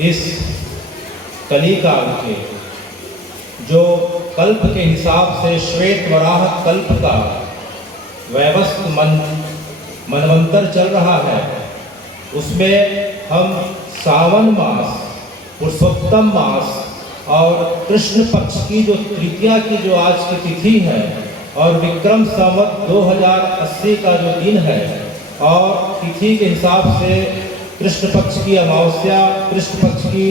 इस कलिकाल के जो कल्प के हिसाब से श्वेत वराह कल्प का वैवस्त मनवंतर चल रहा है, उसमें हम सावन मास, पुरुषोत्तम मास और कृष्ण पक्ष की जो तृतीया की जो आज की तिथि है और विक्रम संवत 2080 का जो दिन है और तिथि के हिसाब से कृष्ण पक्ष की अमावस्या, कृष्ण पक्ष की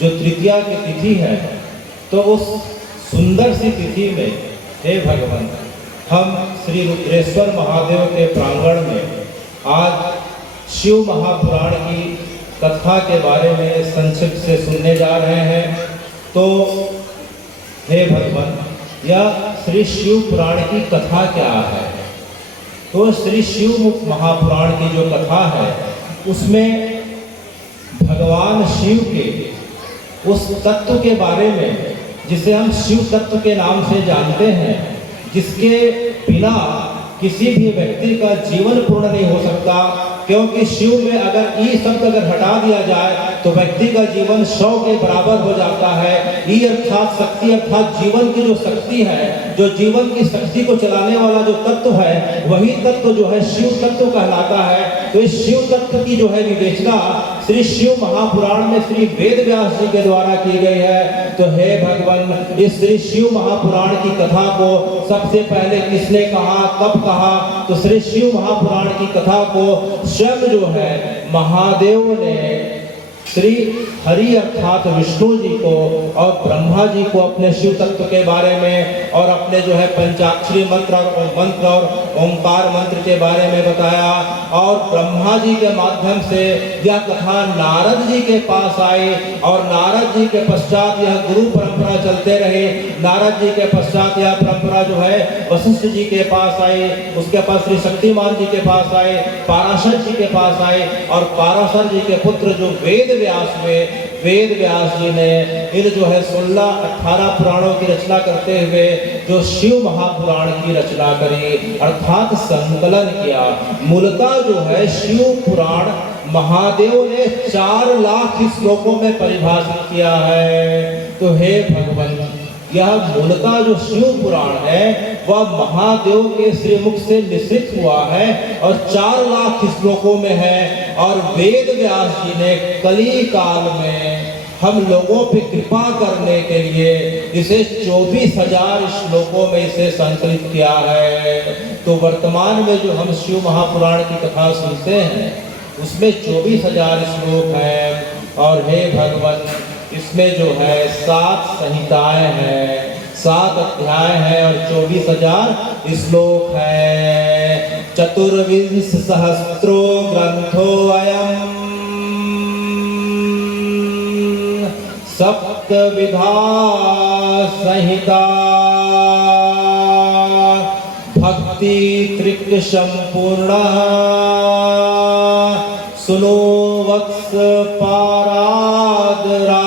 जो तृतीया की तिथि है, तो उस सुंदर सी तिथि में हे भगवान, हम श्री रुद्रेश्वर महादेव के प्रांगण में आज शिव महापुराण की कथा के बारे में संक्षिप्त से सुनने जा रहे हैं। तो हे भगवान, यह श्री शिव पुराण की कथा क्या है? तो श्री शिव महापुराण की जो कथा है उसमें भगवान शिव के उस तत्व के बारे में जिसे हम शिव तत्व के नाम से जानते हैं, जिसके बिना किसी भी व्यक्ति का जीवन पूर्ण नहीं हो सकता, क्योंकि शिव में अगर ई शब्द अगर हटा दिया जाए तो व्यक्ति का जीवन 100 के बराबर हो जाता है। ई अर्थात शक्ति, अर्थात जीवन की जो शक्ति है, जो जीवन की शक्ति को चलाने वाला जो तत्व है, वही तत्व जो है शिव तत्व कहलाता है। तो इस शिव तत्व की जो है विवेचना श्री शिव महापुराण में श्री वेद व्यास जी के द्वारा की गई है। तो हे भगवान, इस श्री शिव महापुराण की कथा को सबसे पहले किसने कहा, कब कहा? तो श्री शिव महापुराण की कथा को स्वयं जो है महादेव ने श्री हरि अर्थात विष्णु जी को और ब्रह्मा जी को अपने शिव तत्व के बारे में और अपने जो है पंचाक्षरी मंत्र और ओंकार मंत्र के बारे में बताया। और ब्रह्मा जी के माध्यम से यह कथा नारद जी के पास आई और नारद जी के पश्चात यह गुरु परंपरा चलते रहे। नारद जी के पश्चात यह परंपरा जो है वशिष्ठ जी के पास आई, उसके पास श्री शक्तिमान जी के पास आए, पाराशर जी के पास आए और पाराशर जी के पुत्र जो वेद व्यास जी ने इन जो है 16-18 पुराणों की रचना करते हुए जो शिव महापुराण की रचना करी अर्थात संकलन किया। मूलतः जो है शिव पुराण महादेव ने 4 लाख श्लोकों में परिभाषित किया है। तो हे भगवान, यह मूलतः जो शिव पुराण है वह महादेव के श्री मुख से निश्चित हुआ है और 4 लाख श्लोकों में है। और वेद व्यास जी ने कली काल में हम लोगों पे कृपा करने के लिए इसे 24,000 श्लोकों में इसे संकलित किया है। तो वर्तमान में जो हम शिव महापुराण की कथा सुनते हैं उसमें 24,000 श्लोक हैं। और हे भगवान, इसमें जो है 7 संहिताएं हैं, 7 अध्याय हैं और 24,000 श्लोक है। चतुर्विंश सहस्रो ग्रंथो अयम् सप्तविधा संहिता भक्ति त्रिक संपूर्ण सुनो वत्स पारादरा।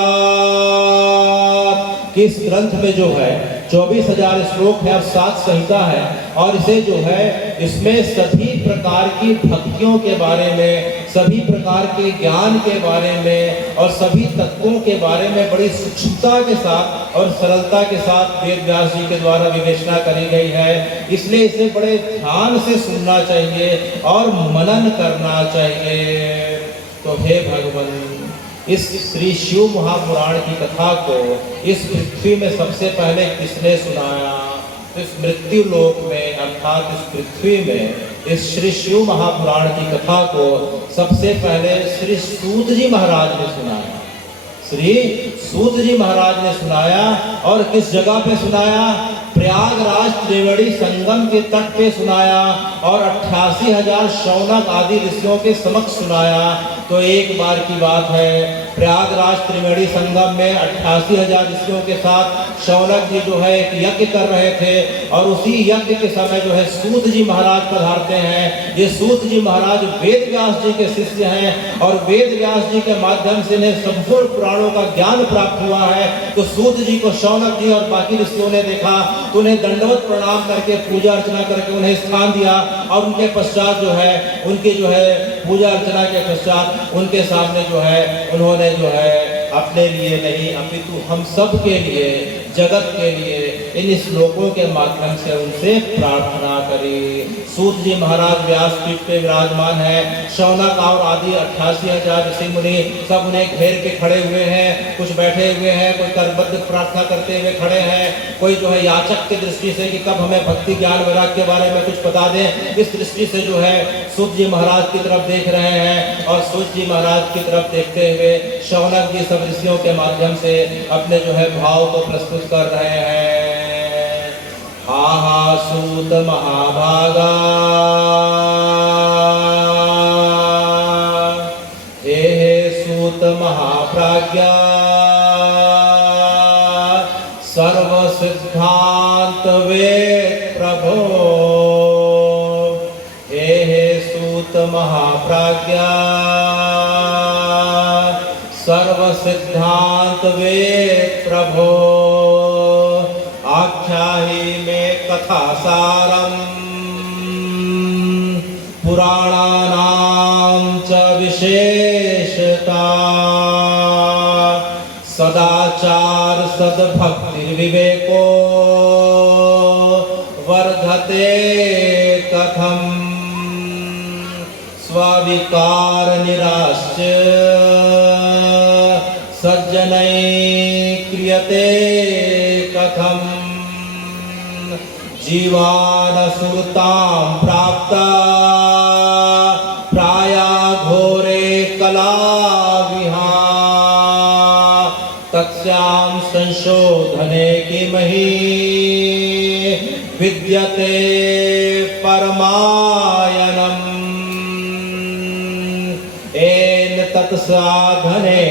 किस ग्रंथ में जो है 24,000 श्लोक है और 7 संहिता है और इसे जो है इसमें सभी प्रकार की भक्तियों के बारे में, सभी प्रकार के ज्ञान के बारे में और सभी तत्वों के बारे में बड़ी सूक्ष्मता के साथ और सरलता के साथ वेद व्यास जी के द्वारा विवेचना करी गई है। इसलिए इसे बड़े ध्यान से सुनना चाहिए और मनन करना चाहिए। तो हे भगवान, इस श्री शिव महापुराण की कथा को इस पृथ्वी में सबसे पहले किसने सुनाया? इस मृत्यु लोक में अर्थात इस पृथ्वी में इस श्री शिव महापुराण की कथा को सबसे पहले श्री सूत जी महाराज ने सुनाया। श्री सूत जी महाराज ने सुनाया और किस जगह पे सुनाया? प्रयागराज त्रिवेणी संगम के तट पे सुनाया और 88,000 शौनक आदि ऋषियों के समक्ष सुनाया। तो एक बार की बात है, प्रयागराज त्रिवेणी संगम में 88,000 ऋषियों के साथ शौनक जी जो है एक यज्ञ कर रहे थे और उसी यज्ञ के समय जो है सूत जी महाराज पधारते हैं। ये सूत जी महाराज वेद व्यास जी के शिष्य हैं और वेद व्यास जी के माध्यम से इन्हें संपूर्ण पुराणों का ज्ञान प्राप्त हुआ है। तो सूत जी को शौनक जी और बाकी ऋषियों ने देखा तो उन्हें दंडवत प्रणाम करके पूजा अर्चना करके उन्हें स्थान दिया और उनके पश्चात जो है उनके जो है पूजा अर्चना के पश्चात उनके सामने जो है उन्होंने जो है अपने लिए नहीं अपितु हम सब के लिए, जगत के लिए इन श्लोकों के माध्यम से उनसे प्रार्थना करें। सूत जी महाराज व्यासपीठ पे विराजमान है, शौनक और आदि 88,000 ऋषि मुनि सब उन्हें घेर के खड़े हुए हैं, कुछ बैठे हुए हैं, कोई करबद्ध प्रार्थना करते हुए खड़े हैं, कोई जो है याचक की दृष्टि से कि कब हमें भक्ति ज्ञान वैराग्य के बारे में कुछ बता दें, इस दृष्टि से जो है सूत जी महाराज की तरफ देख रहे हैं। और सूत जी महाराज की तरफ देखते हुए शौनक जी सब ऋषियों के माध्यम से अपने जो है भाव को प्रस्तुत कर रहे हैं। हा हा सूत महाभागा, हे सूत महाप्राज्ञा, सर्व सिद्धांत वेद प्रभो, हे सूत महाप्राज्ञा, सर्व सिद्धांत वेद प्रभो, आख्याहि में कथा सारम, पुराणानां च विशेषता, सदाचार सद्भक्तिर्विवेको वर्धते कथम, स्विकार निराश्च सज्जनै क्रियते कथम, जीवान सुरतां प्राप्ता प्राया घोरे कला विहा, तस्यां संशोधने किमहि विद्यते परमायनम्, येन तत्साधनेनाशु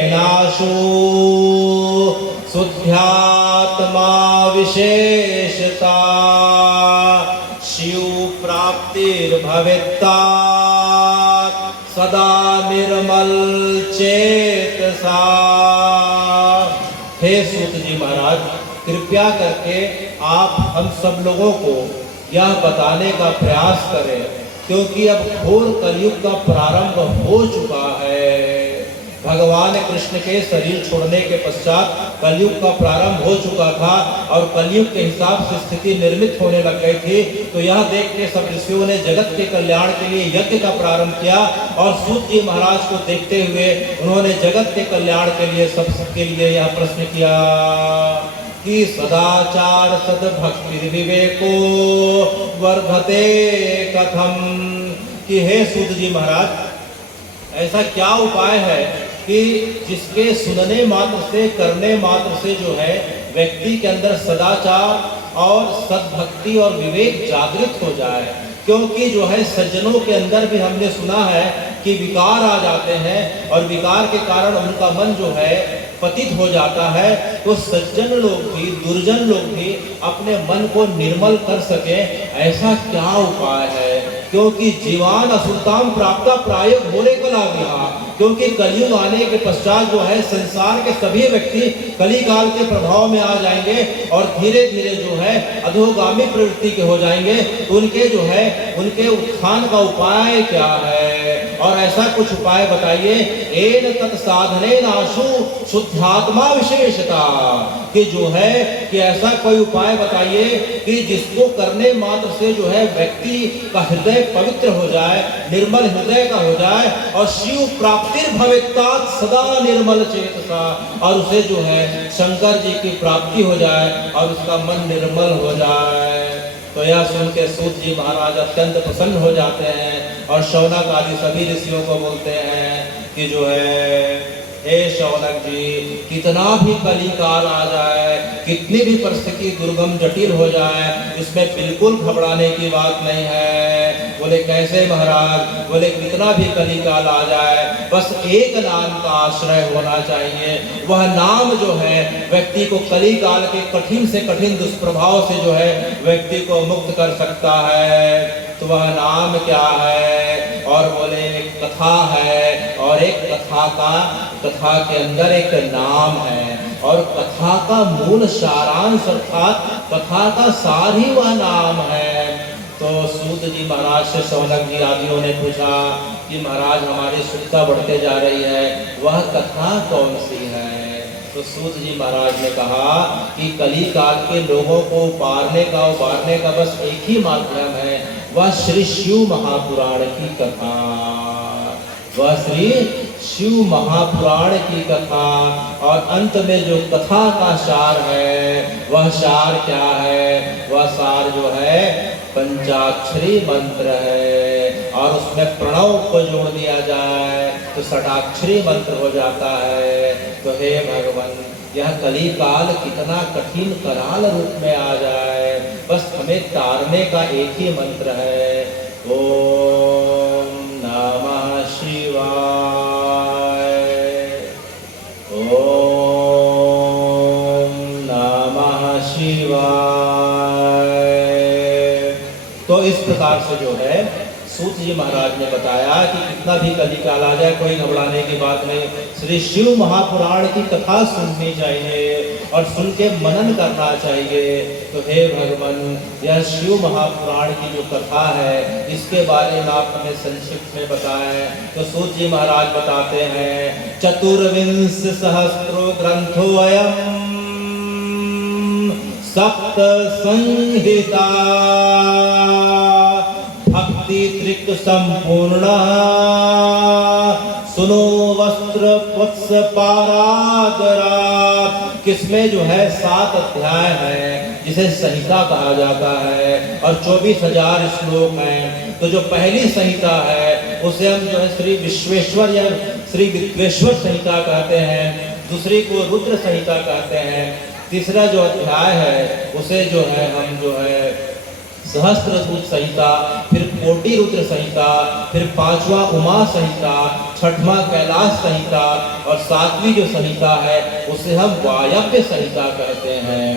शुद्ध्यात्मा विशेषता, शिव प्राप्तिर्भवेत्ता सदा निर्मल चेतसा। हे सूत जी महाराज, कृपया करके आप हम सब लोगों को यह बताने का प्रयास करें, क्योंकि अब घोर कलयुग का प्रारंभ हो चुका है। भगवान कृष्ण के शरीर छोड़ने के पश्चात कलयुग का प्रारंभ हो चुका था और कलयुग के हिसाब से स्थिति निर्मित होने लग गई थी। तो यह देख के सब ऋषियों ने जगत के कल्याण के लिए यज्ञ का प्रारंभ किया और सूत जी महाराज को देखते हुए उन्होंने जगत के कल्याण के लिए सबके लिए यह प्रश्न किया कि सदाचार सद्भक्ति विवेको वर्धते कथम, कि हे सूत जी महाराज, ऐसा क्या उपाय है कि जिसके सुनने मात्र से, करने मात्र से जो है व्यक्ति के अंदर सदाचार और सद्भक्ति और विवेक जागृत हो जाए। क्योंकि जो है सज्जनों के अंदर भी हमने सुना है कि विकार आ जाते हैं और विकार के कारण उनका मन जो है पतित हो जाता है। तो सज्जन लोग भी, दुर्जन लोग भी अपने मन को निर्मल कर सके, ऐसा क्या उपाय है? क्योंकि जीवान असुरताम प्राप्ता प्राय घोरे कला विहा, क्योंकि कलयुग आने के पश्चात जो है संसार के सभी व्यक्ति कली काल के प्रभाव में आ जाएंगे और धीरे धीरे जो है अधोगामी प्रवृत्ति के हो जाएंगे। तो उनके जो है उनके उत्थान का उपाय क्या है? और ऐसा कुछ उपाय बताइए। एन तत् साधनेन आशु शुद्धात्मा विशेषता, कि जो है कि ऐसा कोई उपाय बताइए कि जिसको करने मात्र से जो है व्यक्ति का हृदय पवित्र हो जाए, निर्मल हृदय का हो जाए और शिव प्राप्तिर भवेत्ता सदा निर्मल चेतसा, और उसे जो है शंकर जी की प्राप्ति हो जाए और उसका मन निर्मल हो जाए। तो यह सुन के सूत जी महाराज अत्यंत प्रसन्न हो जाते हैं और शौनक आदि सभी ऋषियों को बोलते हैं कि जो है हे शौनक जी, कितना भी कली काल आ जाए, कितनी भी परिस्थिति दुर्गम जटिल हो जाए, इसमें बिल्कुल घबराने की बात नहीं है। बोले कैसे महाराज? बोले कितना भी कली काल आ जाए, बस एक नाम का आश्रय होना चाहिए। वह नाम जो है व्यक्ति को कली काल के कठिन से कठिन दुष्प्रभाव से जो है व्यक्ति को मुक्त कर सकता है। तो वह नाम क्या है? और बोले कथा है, और एक कथा के अंदर एक नाम है, और कथा का मूल सारांश अर्थात कथा का सार ही वह नाम है। तो सूत जी महाराज से शौनक जी आदियों ने पूछा कि महाराज हमारी सुरता बढ़ते जा रही है, वह कथा कौन सी है? तो सूत जी महाराज ने कहा कि कली काल के लोगों को उबारने का बस एक ही माध्यम है, वह श्री शिव महापुराण की कथा, वह श्री शिव महापुराण की कथा। और अंत में जो कथा का सार है, वह सार क्या है? वह सार जो है पंचाक्षरी मंत्र है, और उसमें प्रणव को जोड़ दिया जाए तो षडाक्षरी मंत्र हो जाता है। तो हे भगवान, यह कली काल कितना कठिन कराल रूप में आ जाए, बस हमें तारने का एक ही मंत्र है, ओम नमः शिवाय, ओम नमः शिवाय। तो इस प्रकार से जो है सूत जी महाराज ने बताया कि कितना भी कली काल आ जाए कोई घबराने की बात नहीं, श्री शिव महापुराण की कथा सुननी चाहिए और सुन के मनन करना चाहिए। तो हे भगवान, यह शिव महापुराण की जो कथा है इसके बारे में आप हमें संक्षिप्त में बताएं। तो सूत जी महाराज बताते हैं, चतुर्विंश सहस्रो ग्रंथो अयम सप्त संहिता भक्ति त्रिक संपूर्ण सुनो वस्त्र वत्स पारागरा। किसमें जो है 7 अध्याय है जिसे संहिता कहा जाता है और 24,000 श्लोक हैं। तो जो पहली संहिता है उसे हम जो है श्री विश्वेश्वर या श्री विश्वेश्वर संहिता कहते हैं, दूसरी को रुद्र संहिता कहते हैं, तीसरा जो अध्याय है उसे जो है हम जो है सहस्त्रसूत संहिता, फिर कोटि रुद्र संहिता, फिर 5वां उमा संहिता, 6वां कैलाश संहिता और 7वीं जो संहिता है उसे हम वायव्य संहिता कहते हैं।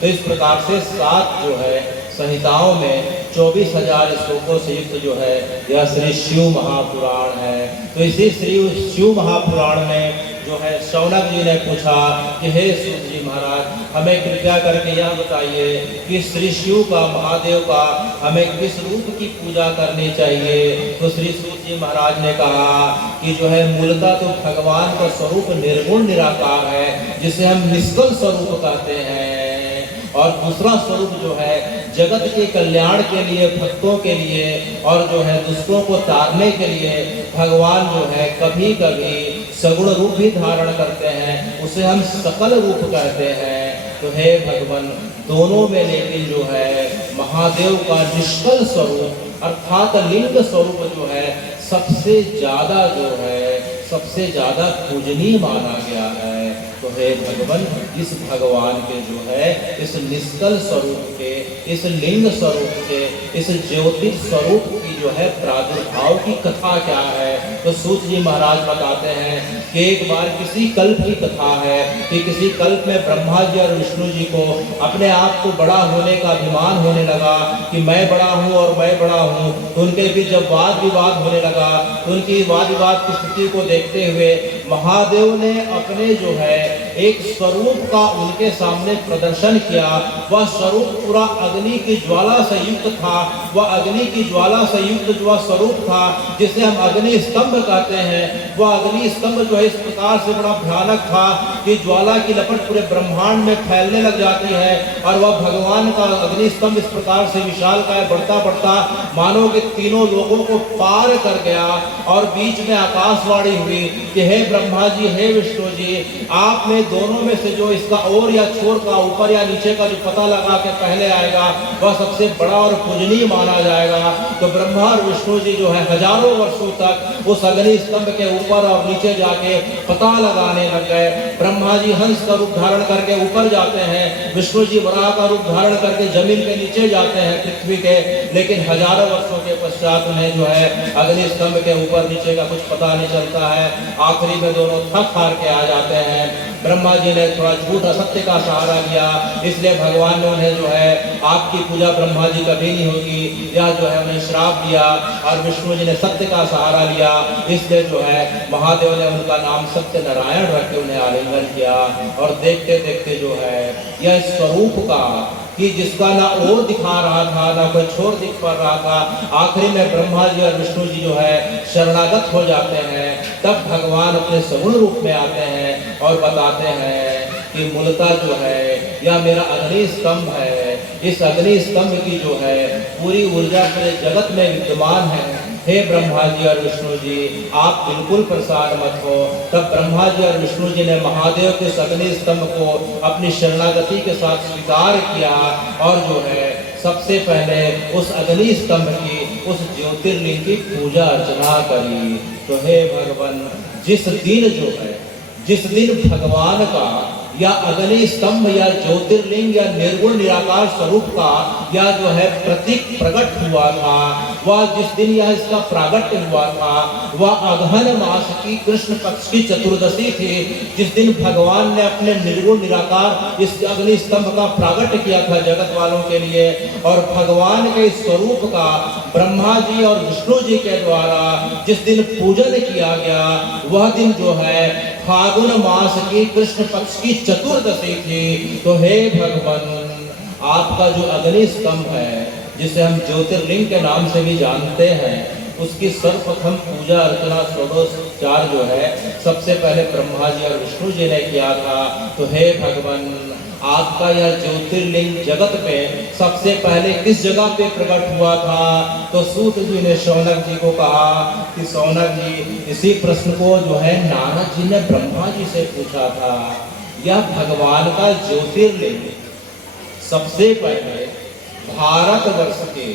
तो इस प्रकार से 7 जो है संहिताओं में 24,000 श्लोकों से युक्त जो है यह श्री शिव महापुराण है। तो इसी श्री शिव महापुराण में जो है शौनक जी ने पूछा कि हे सूत जी महाराज, हमें कृपया करके यह बताइए कि श्री शिव का, महादेव का हमें किस रूप की पूजा करनी चाहिए। तो श्री सूत जी महाराज ने कहा कि जो है मूलतः तो भगवान का स्वरूप निर्गुण निराकार है जिसे हम निष्कल स्वरूप कहते हैं, और दूसरा स्वरूप जो है जगत के कल्याण के लिए, भक्तों के लिए और जो है दुष्टों को तारने के लिए भगवान जो है कभी कभी सगुण रूप भी धारण करते हैं, उसे हम सकल रूप कहते हैं। तो हे भगवान, दोनों में लेकिन जो है महादेव का निष्कल स्वरूप अर्थात लिंग स्वरूप जो है सबसे ज्यादा जो है सबसे ज्यादा पूजनीय माना गया है। तो हे भगवान, इस भगवान के जो है इस निष्कल स्वरूप के, इस लिंग स्वरूप के, इस ज्योतिष स्वरूप की जो है प्रादुर्भाव की कथा क्या है। तो सूत जी महाराज बताते हैं कि एक बार किसी कल्प की कथा है कि किसी कल्प में ब्रह्मा जी और विष्णु जी को अपने आप को बड़ा होने का अभिमान होने लगा कि मैं बड़ा हूँ और मैं बड़ा हूँ। तो उनके बीच जब वाद विवाद होने लगा तो उनकी वाद विवाद की स्थिति को देखते हुए महादेव ने अपने जो है एक स्वरूप का उनके सामने प्रदर्शन किया। वह स्वरूप पूरा अग्नि की ज्वाला से युक्त था। वह अग्नि की ज्वाला से युक्त जो स्वरूप था जिसे हम अग्नि स्तंभ कहते हैं, वह अग्नि स्तंभ जो है इस प्रकार से बड़ा भयानक था कि ज्वाला की लपट पूरे ब्रह्मांड में फैलने लग जाती है। और वह भगवान का अग्नि स्तंभ इस प्रकार से विशाल का बढ़ता बढ़ता मानो कि तीनों लोगों को पार कर गया और बीच में आकाशवाणी हुई कि हे ब्रह्मा जी, हे विष्णु जी, आपने दोनों में से जो इसका ओर या छोर का, ऊपर या नीचे का जो पता लगा के पहले आएगा वह सबसे बड़ा और पूजनीय माना जाएगा। तो ब्रह्मा और विष्णु जी जो है हजारों वर्षों तक उस अग्नि स्तंभ के ऊपर और नीचे जाके पता लगाने लग गए। ब्रह्मा जी हंस का रूप धारण करके ऊपर जाते हैं, विष्णु जी वराह का रूप धारण करके जमीन के नीचे जाते हैं पृथ्वी के, लेकिन हजारों वर्षों के पश्चात उन्हें जो है अग्नि स्तंभ के ऊपर नीचे का कुछ पता नहीं चलता है। आखिरी में दोनों थक हार के आ जाते हैं। ब्रह्मा जी ने थोड़ा झूठ असत्य का सहारा लिया, इसलिए भगवान ने उन्हें जो है आपकी पूजा ब्रह्मा जी कभी नहीं होगी, यह जो है उन्हें श्राप दिया। और विष्णु जी ने सत्य का सहारा लिया, इसलिए जो है महादेव ने उनका नाम सत्य नारायण रख के उन्हें आलिंगन किया। और देखते देखते जो है यह स्वरूप का कि जिसका ना ओर दिखा रहा था ना कोई छोर दिख पा रहा था, आखिरी में ब्रह्मा जी और विष्णु जी जो है शरणागत हो जाते हैं। तब भगवान अपने सगुण रूप में आते हैं और बताते हैं कि मूलतः जो है यह मेरा अग्नि स्तंभ है, इस अग्नि स्तंभ की जो है पूरी ऊर्जा पूरे जगत में विद्यमान है। हे ब्रह्मा जी और विष्णु जी, आप बिल्कुल परेशान मत हो। तब ब्रह्मा जी और विष्णु जी ने महादेव के इस अग्नि स्तंभ को अपनी शरणागति के साथ स्वीकार किया और जो है सबसे पहले उस अग्नि स्तंभ की, उस ज्योतिर्लिंग की पूजा अर्चना करी। तो हे भगवान, जिस दिन भगवान का या अग्नि स्तंभ या ज्योतिर्लिंग या निर्गुण निराकार स्वरूप का या जो है प्रतीक प्रकट हुआ था, वह जिस दिन यह इसका प्रागट्य हुआ था वह अगहन मास की कृष्ण पक्ष की चतुर्दशी थी, जिस दिन भगवान ने अपने निर्गुण निराकार इस अग्नि स्तंभ का प्रागट्य किया था जगत वालों के लिए। और भगवान के स्वरूप का ब्रह्मा जी और विष्णु जी के द्वारा जिस दिन पूजन किया गया, वह दिन जो है फागुन मास की कृष्ण पक्ष की चतुर्दशी थी। तो हे भगवान, आपका जो अग्नि स्तंभ है, जिसे हम ज्योतिर्लिंग के नाम से भी जानते हैं, उसकी सर्वप्रथम पूजा अर्चना षोडशोपचार जो है सबसे पहले ब्रह्मा जी और विष्णु जी ने किया था। तो हे भगवान, आपका यह ज्योतिर्लिंग जगत में सबसे पहले किस जगह पे प्रकट हुआ था? तो सूत जी ने शौनक जी को कहा कि शौनक जी, इसी प्रश्न को जो है नारद जी ने ब्रह्मा जी से पूछा था। यह भगवान का ज्योतिर्लिंग सबसे पहले भारतवर्ष के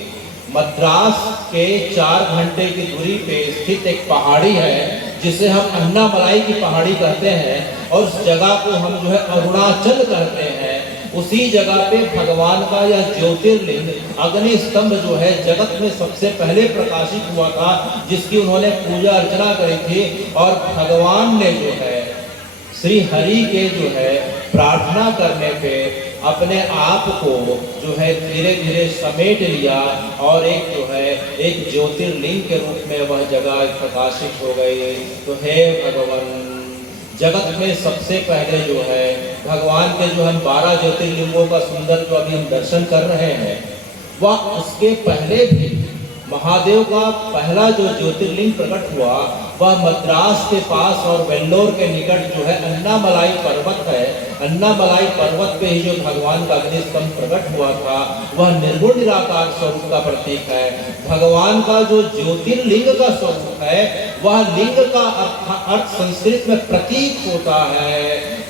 मद्रास के 4 घंटे की दूरी पे स्थित एक पहाड़ी है, जिसे हम अन्नामलाई की पहाड़ी कहते हैं, और उस जगह को हम जो है अरुणाचल कहते हैं। उसी जगह पे भगवान का यह ज्योतिर्लिंग अग्नि स्तंभ जो है जगत में सबसे पहले प्रकाशित हुआ था, जिसकी उन्होंने पूजा अर्चना करी थी। और भगवान ने जो है श्री हरि के जो है प्रार्थना करने पे अपने आप को जो है धीरे धीरे समेट लिया और एक जो है एक ज्योतिर्लिंग के रूप में वह जगह प्रकाशित हो गई। तो हे भगवान, जगत में सबसे पहले जो है भगवान के जो हम 12 ज्योतिर्लिंगों का सुंदर जो अभी हम दर्शन कर रहे हैं, वह उसके पहले भी महादेव का पहला जो ज्योतिर्लिंग प्रकट हुआ वह मद्रास के पास और वेल्लोर के निकट जो है अन्नामलाई पर्वत है। अन्नामलाई पर्वत पे ही जो भगवान का अग्नि स्तंभ प्रकट हुआ था, वह निर्गुण निराकार स्वरूप का प्रतीक है। भगवान का जो ज्योतिर्लिंग का स्वरूप है, वह लिंग का अर्थ संस्कृत में प्रतीक होता है।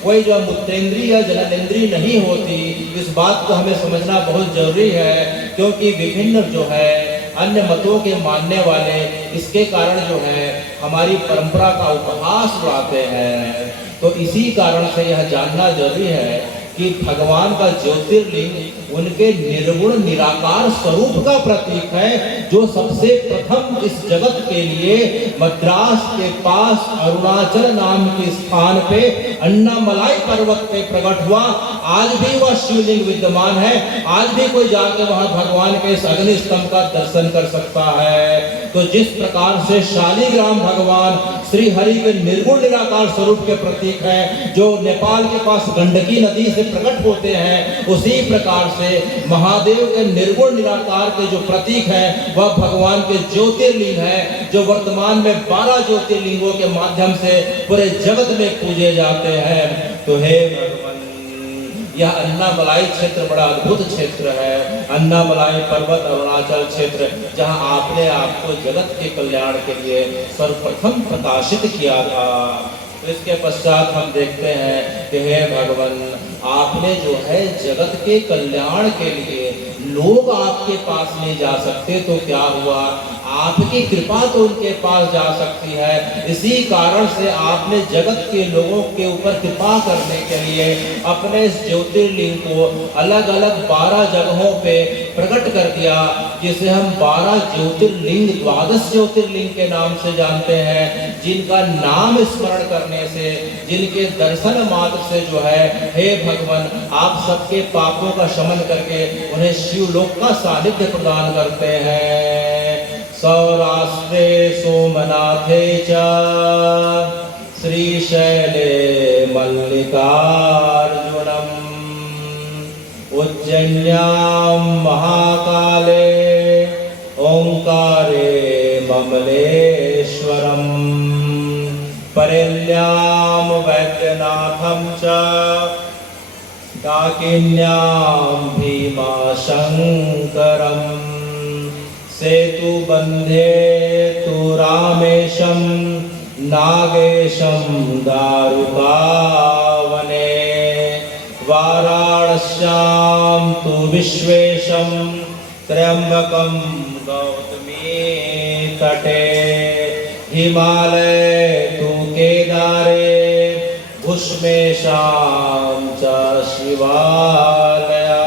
कोई जो मूत्रेंद्रिय या जननेंद्रिय नहीं होती। इस बात को हमें समझना बहुत जरूरी है, क्योंकि विभिन्न जो है अन्य मतों के मानने वाले इसके कारण जो है हमारी परंपरा का उपहास उड़ाते हैं। तो इसी कारण से यह जानना जरूरी है कि भगवान का ज्योतिर्लिंग उनके निर्गुण निराकार स्वरूप का प्रतीक है, जो सबसे प्रथम इस जगत के लिए मद्रास के पास अरुणाचल नाम के स्थान पे अन्नामलाई पर्वत पे प्रकट हुआ। आज भी वह शिवलिंग विद्यमान है। आज भी कोई जाके वहां भगवान के इस अग्नि स्तंभ का दर्शन कर सकता है। तो जिस प्रकार से शालिग्राम भगवान श्री हरि के निर्गुण निराकार स्वरूप के प्रतीक है, जो नेपाल के पास गंडकी नदी से प्रकट होते हैं, उसी प्रकार से महादेव के निर्गुण निराकार के जो प्रतीक है वह भगवान के ज्योतिर्लिंग है, जो वर्तमान में 12 ज्योतिर्लिंगों के माध्यम से पूरे जगत में पूजे जाते हैं। तो हे भगवान, यह अन्नामलाई क्षेत्र बड़ा अद्भुत क्षेत्र है। अन्नामलाई पर्वत अरुणाचल क्षेत्र, जहां आपने आपको जगत के कल्याण के लिए सर्वप्रथम प्रकाशित किया था। तो इसके पश्चात हम देखते हैं कि हे भगवान, आपने जो है जगत के कल्याण के लिए लोग आपके पास नहीं जा सकते, तो क्या हुआ, आपकी कृपा तो उनके पास जा सकती है। इसी कारण से आपने जगत के लोगों के ऊपर कृपा करने के लिए अपने इस ज्योतिर्लिंग को अलग अलग 12 जगहों पे प्रकट कर दिया, जिसे हम 12 ज्योतिर्लिंग, 12 ज्योतिर्लिंग के नाम से जानते हैं, जिनका नाम स्मरण करने से, जिनके दर्शन मात्र से जो है हे भगवान, आप सबके पापों का शमन करके उन्हें शिवलोक का सानिध्य प्रदान करते हैं। सौराष्ट्रे सोमनाथे च श्रीशैले मल्लिकार्जुनम, उज्जयिन्यां महाकाले ओंकारे ममलेश्वरम, परेल्यां वैद्यनाथं च काकिन्यां भीमाशङ्करं सेतुबन्धे तु रामेशं नागेशं दारुकावने वाराणस्यां तु विश्वेशं त्र्यम्बकं गौतमी तटे हिमालये तु केदारे भुष्मेशां च शिवालया।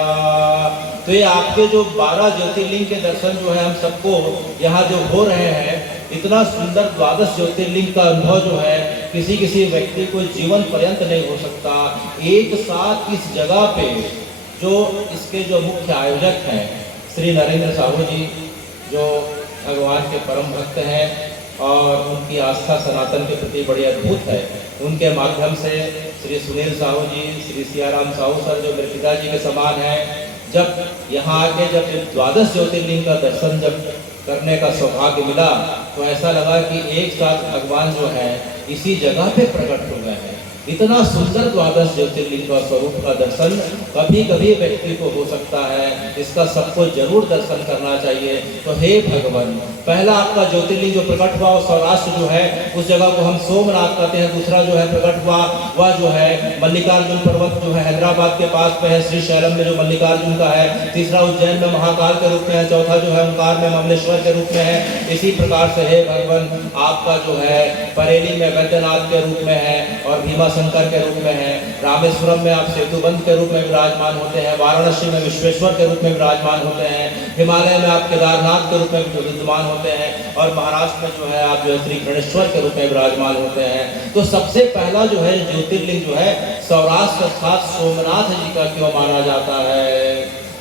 तो ये आपके जो 12 ज्योतिर्लिंग के दर्शन जो है हम सबको यहाँ जो हो रहे हैं, इतना सुंदर 12 ज्योतिर्लिंग का अनुभव जो है किसी किसी व्यक्ति को जीवन पर्यंत नहीं हो सकता। एक साथ इस जगह पे जो इसके जो मुख्य आयोजक हैं श्री नरेंद्र साहू जी, जो भगवान के परम भक्त हैं और उनकी आस्था सनातन के प्रति बड़ी अद्भुत है, उनके माध्यम से श्री सुनील साहू जी, श्री सियाराम साहू सर जो मेरे पिताजी के समान हैं, जब यहाँ आके जब 12 ज्योतिर्लिंग का दर्शन जब करने का सौभाग्य मिला तो ऐसा लगा कि एक साथ भगवान जो है इसी जगह पे प्रकट हो गए हैं। इतना सुंदर 12 ज्योतिर्लिंग का स्वरूप का दर्शन कभी कभी व्यक्ति को हो सकता है, इसका सबको जरूर दर्शन करना चाहिए। तो हे भगवान, पहला आपका ज्योतिर्लिंग जो प्रकट हुआ वो सौराष्ट्र जो है उस जगह को हम सोमनाथ कहते हैं। दूसरा जो है प्रकट हुआ वह जो है मल्लिकार्जुन पर्वत जो है हैदराबाद के पास पे है, श्री शैलम में जो मल्लिकार्जुन का है। तीसरा उज्जैन में महाकाल के रूप में है। चौथा जो है ओंकार में ममलेश्वर के रूप में है। इसी प्रकार से हे भगवान आपका जो है बरेली में वैद्यनाथ के रूप में है और भीमा शंकर के रूप में है। रामेश्वरम में आप सेतुबंध के रूप में विराजमान होते हैं। वाराणसी में विश्वेश्वर के रूप में विराजमान होते हैं। हिमालय में आप केदारनाथ के रूप में विद्यमान होते हैं और महाराष्ट्र में जो है आप जो श्री गणेश्वर के रूप में विराजमान होते हैं। तो सबसे पहला जो है ज्योतिर्लिंग जो है सौराष्ट्र अर्थात सोमनाथ जी का क्यों माना जाता है?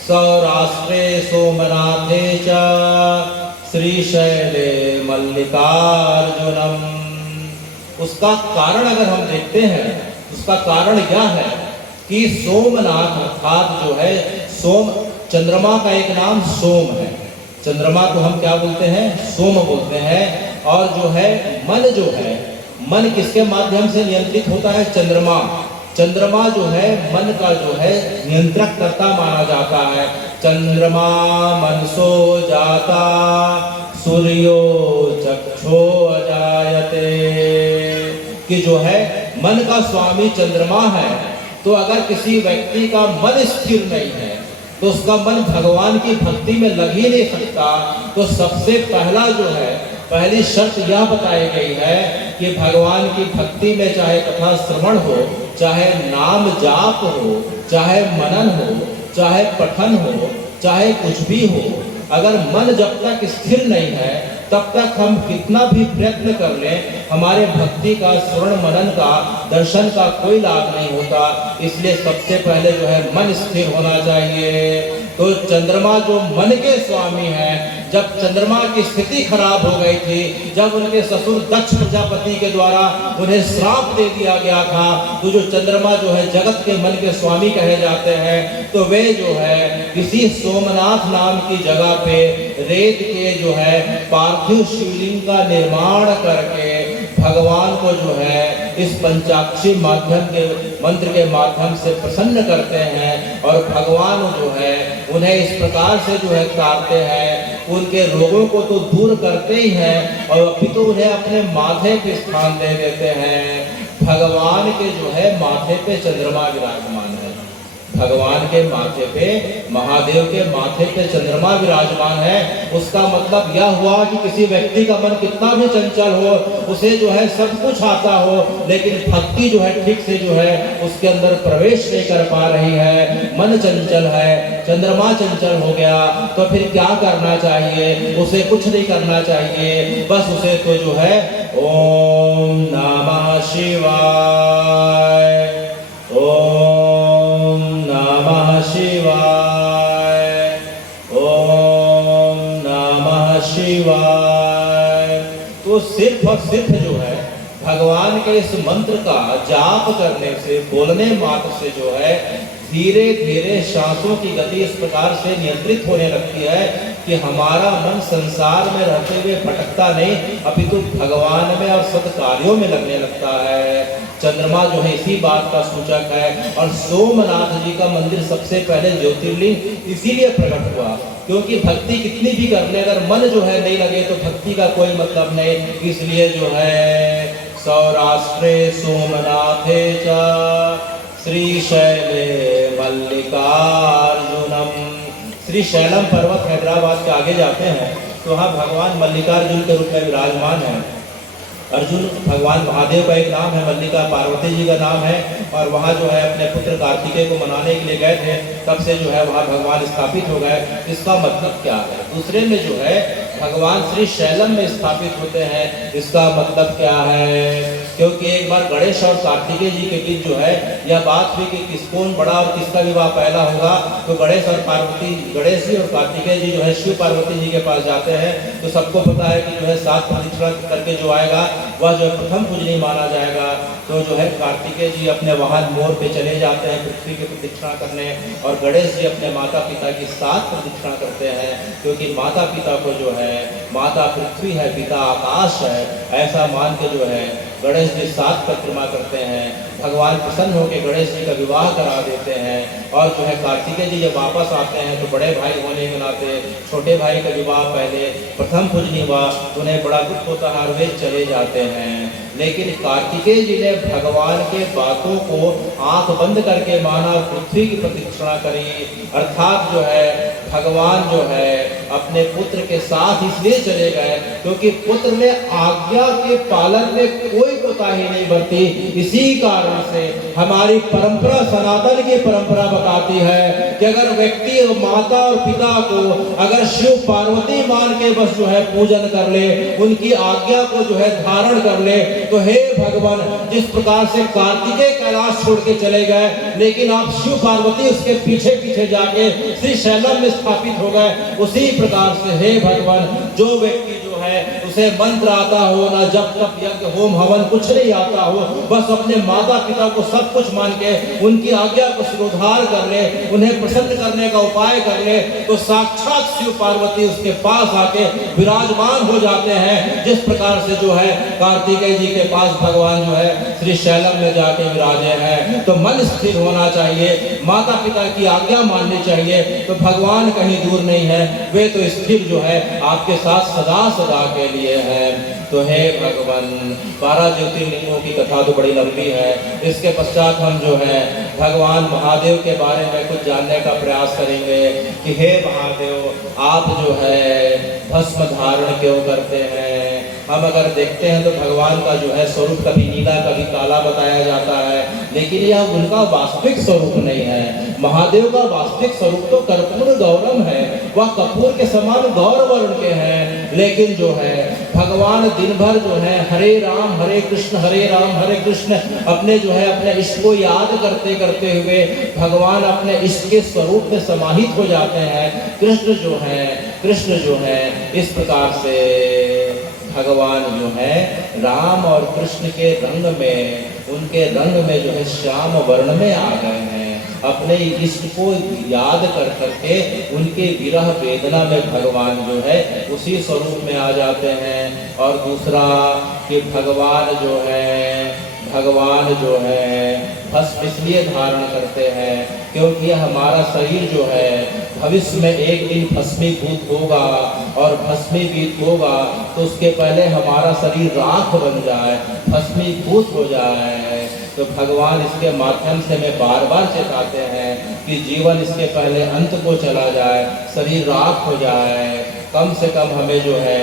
सौराष्ट्रे सोमनाथे च श्रीशैले मल्लिकार्जुनम। उसका कारण अगर हम देखते हैं, उसका कारण क्या है कि सोमनाथ अर्थात जो है सोम, चंद्रमा का एक नाम सोम है। चंद्रमा को हम क्या बोलते हैं? सोम बोलते हैं। और जो है मन किसके माध्यम से नियंत्रित होता है? चंद्रमा। चंद्रमा जो है मन का जो है नियंत्रक कर्ता माना जाता है। चंद्रमा मनसो जाता सूर्यो चक्षो अजायते, कि जो है मन का स्वामी चंद्रमा है। तो अगर किसी व्यक्ति का मन स्थिर नहीं है तो उसका मन भगवान की भक्ति में लग ही नहीं सकता। तो सबसे पहला जो है पहली शर्त यह बताई गई है कि भगवान की भक्ति में चाहे कथा श्रवण हो, चाहे नाम जाप हो, चाहे मनन हो, चाहे पठन हो, चाहे कुछ भी हो, अगर मन जब तक स्थिर नहीं है तब तक हम कितना भी प्रयत्न कर लें, हमारे भक्ति का श्रवण मनन का दर्शन का कोई लाभ नहीं होता। इसलिए सबसे पहले जो है मन स्थिर होना चाहिए। तो चंद्रमा जो मन के स्वामी हैं, जब चंद्रमा की स्थिति खराब हो गई थी, जब उनके ससुर दक्ष प्रजापति के द्वारा उन्हें श्राप दे दिया गया था, तो जो चंद्रमा जो है जगत के मन के स्वामी कहे जाते हैं, तो वे जो है किसी सोमनाथ नाम की जगह पे रेत के जो है पार्थिव शिवलिंग का निर्माण करके भगवान को जो है इस पंचाक्षी माध्यम के मंत्र के माध्यम से प्रसन्न करते हैं और भगवान जो है उन्हें इस प्रकार से जो है तारते हैं, उनके रोगों को तो दूर करते ही हैं और अभी तो उन्हें अपने माथे पे स्थान दे देते हैं। भगवान के जो है माथे पे चंद्रमा विराजमान है। भगवान के माथे पे, महादेव के माथे पे चंद्रमा विराजमान है। उसका मतलब यह हुआ कि किसी व्यक्ति का मन कितना भी चंचल हो, उसे जो है सब कुछ आता हो, लेकिन भक्ति जो है ठीक से जो है उसके अंदर प्रवेश नहीं कर पा रही है, मन चंचल है, चंद्रमा चंचल हो गया, तो फिर क्या करना चाहिए? उसे कुछ नहीं करना चाहिए, बस उसे तो जो है ओम नमः शिवाय, ओम नमः शिवाय, ओम नमः शिवाय। तो सिर्फ और सिर्फ जो है भगवान के इस मंत्र का जाप करने से, बोलने मात्र से जो है धीरे धीरे सांसों की गति इस प्रकार से नियंत्रित होने लगती है कि हमारा मन संसार में रहते हुए भटकता नहीं, अपितु भगवान में और सत्कार्यों में लगने लगता है। चंद्रमा जो है इसी बात का सूचक है। और सोमनाथ जी का मंदिर सबसे पहले ज्योतिर्लिंग इसीलिए प्रकट हुआ, क्योंकि भक्ति कितनी भी कर ले, अगर मन जो है नहीं लगे तो भक्ति का कोई मतलब नहीं। इसलिए जो है सौराष्ट्रे सोमनाथे च श्रीशैले मल्लिकार्जुनम। श्रीशैलम पर्वत हैदराबाद के आगे जाते हैं तो वहाँ भगवान मल्लिकार्जुन के रूप में विराजमान है। अर्जुन भगवान महादेव का एक नाम है, मल्लिका पार्वती जी का नाम है। और वहाँ जो है अपने पुत्र कार्तिकेय को मनाने के लिए गए थे, तब से जो है वहाँ भगवान स्थापित हो गए। इसका मतलब क्या है? दूसरे में जो है भगवान श्री शैलम में स्थापित होते हैं, इसका मतलब क्या है? क्योंकि एक बार गणेश और कार्तिकेय जी के बीच जो है यह बात हुई कि कौन बड़ा और किसका विवाह पहला होगा। तो गणेश और पार्वती, गणेश जी और कार्तिकेय जी जो है शिव पार्वती जी के पास जाते हैं। तो सबको पता है कि जो है 7 प्रदक्षिणा करके जो आएगा वह जो है प्रथम पूजनीय माना जाएगा। तो जो है कार्तिकेय जी अपने वाहन मोर पे चले जाते हैं पृथ्वी की प्रदक्षिणा करने, और गणेश जी अपने माता पिता की 7 प्रदक्षिणा करते हैं। क्योंकि माता पिता को जो है, माता पृथ्वी है, पिता आकाश है, ऐसा मान के जो है गणेश जी 7 परिक्रमा करते हैं। भगवान प्रसन्न होकर गणेश जी का विवाह करा देते हैं। और जो है कार्तिकेय जी जब वापस आते हैं तो बड़े भाई होने के नाते छोटे भाई का विवाह पहले प्रथम पूजनीय हुआ, तो उन्हें बड़ा दुख होता है और वे चले जाते हैं। लेकिन कार्तिकेय जी ने भगवान के बातों को आंख बंद करके माना और पृथ्वी की प्रदक्षिणा करी। अर्थात जो है भगवान जो है अपने पुत्र के साथ इसलिए चले गए क्योंकि पुत्र ने आज्ञा के पालन में कोई कोताही नहीं बरती। इसी कारण से हमारी परंपरा, सनातन की परंपरा बताती है कि अगर व्यक्ति माता और पिता को अगर शिव पार्वती मान के बस जो है पूजन कर ले, उनकी आज्ञा को जो है धारण कर ले, तो हे भगवान, जिस प्रकार से कार्तिकेय कैलाश छोड़ के चले गए, लेकिन आप शिव पार्वती उसके पीछे पीछे जाके श्री शैलम में स्थापित हो गए, उसी प्रकार से हे भगवान, जो व्यक्ति जो है उसे मंत्र आता हो, ना जब तक यज्ञ होम हवन कुछ नहीं आता हो, बस अपने माता पिता को सब कुछ मान के उनकी आज्ञा को शिरोधार कर ले, उन्हें प्रसन्न करने का उपाय कर ले, तो साक्षात शिव पार्वती उसके पास आके विराजमान हो जाते हैं। जिस प्रकार से जो है कार्तिकेय जी के पास भगवान जो है श्री शैलम में जाके विराजे हैं। तो मन स्थिर होना चाहिए, माता पिता की आज्ञा माननी चाहिए, तो भगवान कहीं दूर नहीं है, वे तो स्थिर जो है आपके साथ सदा सदा के लिए है। तो हे भगवान, 12 ज्योतिर्लिंगों की कथा तो बड़ी लंबी है। इसके पश्चात हम जो है भगवान महादेव के बारे में कुछ जानने का प्रयास करेंगे कि हे महादेव, आप जो है भस्म धारण क्यों करते हैं? हम अगर देखते हैं तो भगवान का जो है स्वरूप कभी नीला कभी काला बताया जाता है, लेकिन यह उनका वास्तविक स्वरूप नहीं है। महादेव का वास्तविक स्वरूप तो कर्पूर गौरम है, वह कपूर के समान गौर वर्ण के हैं। लेकिन जो है भगवान दिन भर जो है हरे राम हरे राम हरे कृष्ण अपने जो है अपने इष्ट को याद करते करते हुए भगवान अपने इष्ट के स्वरूप में समाहित हो जाते हैं। कृष्ण जो है इस प्रकार से भगवान जो है राम और कृष्ण के रंग में, उनके रंग में जो है श्याम वर्ण में आ गए हैं। अपने इष्ट को याद कर करके उनके विरह वेदना में भगवान जो है उसी स्वरूप में आ जाते हैं। और दूसरा कि भगवान जो है भस्म इसलिए धारण करते हैं क्योंकि हमारा शरीर जो है भविष्य में एक दिन भस्मीभूत होगा, और भस्मीभूत होगा तो उसके पहले हमारा शरीर राख बन जाए, भस्मीभूत हो जाए। तो भगवान इसके माध्यम से हमें बार बार चेताते हैं कि जीवन इसके पहले अंत को चला जाए, शरीर राख हो जाए। कम से कम हमें जो है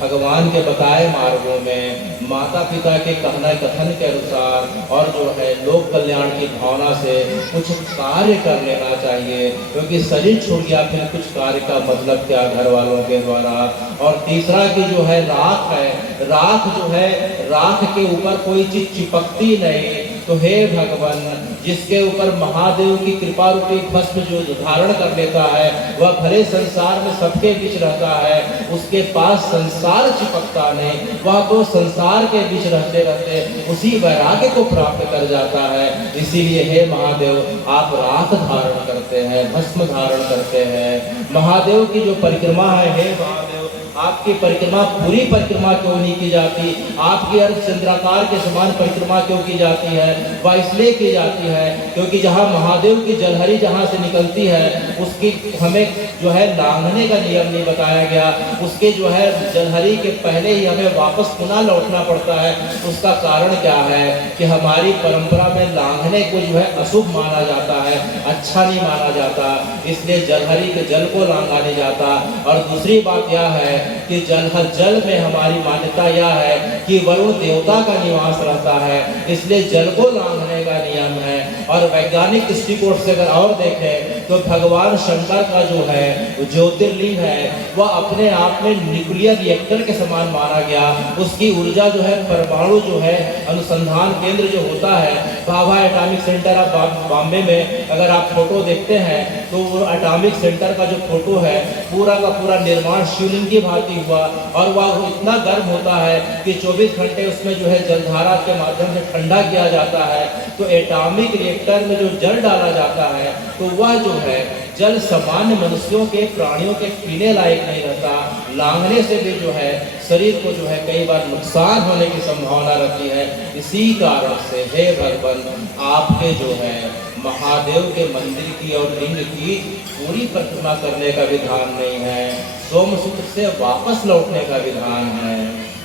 भगवान के बताए मार्गों में माता पिता के कहना कथन के अनुसार और जो है लोक कल्याण की भावना से कुछ कार्य कर लेना चाहिए, क्योंकि शरीर छूट गया फिर कुछ कार्य का मतलब क्या घर वालों के द्वारा। और तीसरा कि जो है राख है, राख जो है राख के ऊपर कोई चीज चिपकती नहीं, तो हे भगवान, जिसके ऊपर महादेव की कृपा रूपी भस्म जो धारण कर लेता है, वह भले संसार में सबके बीच रहता है, उसके पास संसार चिपकता नहीं, वह तो संसार के बीच रहते रहते उसी वैराग्य को प्राप्त कर जाता है। इसीलिए हे महादेव, आप राख धारण करते हैं, भस्म धारण करते हैं। महादेव की जो परिक्रमा है, हे महादेव, आपकी परिक्रमा पूरी परिक्रमा क्यों नहीं की जाती? आपकी अर्ध चंद्राकार के समान परिक्रमा क्यों की जाती है? वह इसलिए की जाती है क्योंकि जहाँ महादेव की जलहरी जहाँ से निकलती है, उसकी हमें जो है लांघने का नियम नहीं बताया गया। उसके जो है जलहरी के पहले ही हमें वापस पुनः लौटना पड़ता है। उसका कारण क्या है कि हमारी परंपरा में लांघने को जो है अशुभ माना जाता है, अच्छा नहीं माना जाता, इसलिए जलहरी के जल को लांघा नहीं जाता। और दूसरी बात यह है कि जल में हमारी मान्यता यह है कि वरुण देवता का निवास रहता है, इसलिए जल को लांघने का नियम है। और वैज्ञानिक दृष्टिकोण से अगर और देखें तो भगवान शंकर का जो है ज्योतिर्लिंग है, वह अपने आप में न्यूक्लियर रिएक्टर के समान माना गया। उसकी ऊर्जा जो है परमाणु जो है अनुसंधान केंद्र जो होता है, Bhabha atomic centre of Bombay में अगर आप फोटो देखते हैं तो वो एटॉमिक सेंटर का जो फोटो है, पूरा का पूरा निर्माण शिवलिंग की भांति हुआ। और वह इतना गर्म होता है कि 24 घंटे उसमें जो है जलधारा के माध्यम से ठंडा किया जाता है। तो एटॉमिक रिएक्टर में जो जल डाला जाता है, तो वह जो है जल सामान्य मनुष्यों के, प्राणियों के पीने लायक नहीं रहता। लांघने से भी जो है शरीर को जो है कई बार नुकसान होने की संभावना रहती है। इसी कारण से हे भगवान, आपके जो है महादेव के मंदिर की और लिंग की पूरी परिक्रमा करने का विधान नहीं है, सोमसूत्र से वापस लौटने का विधान है।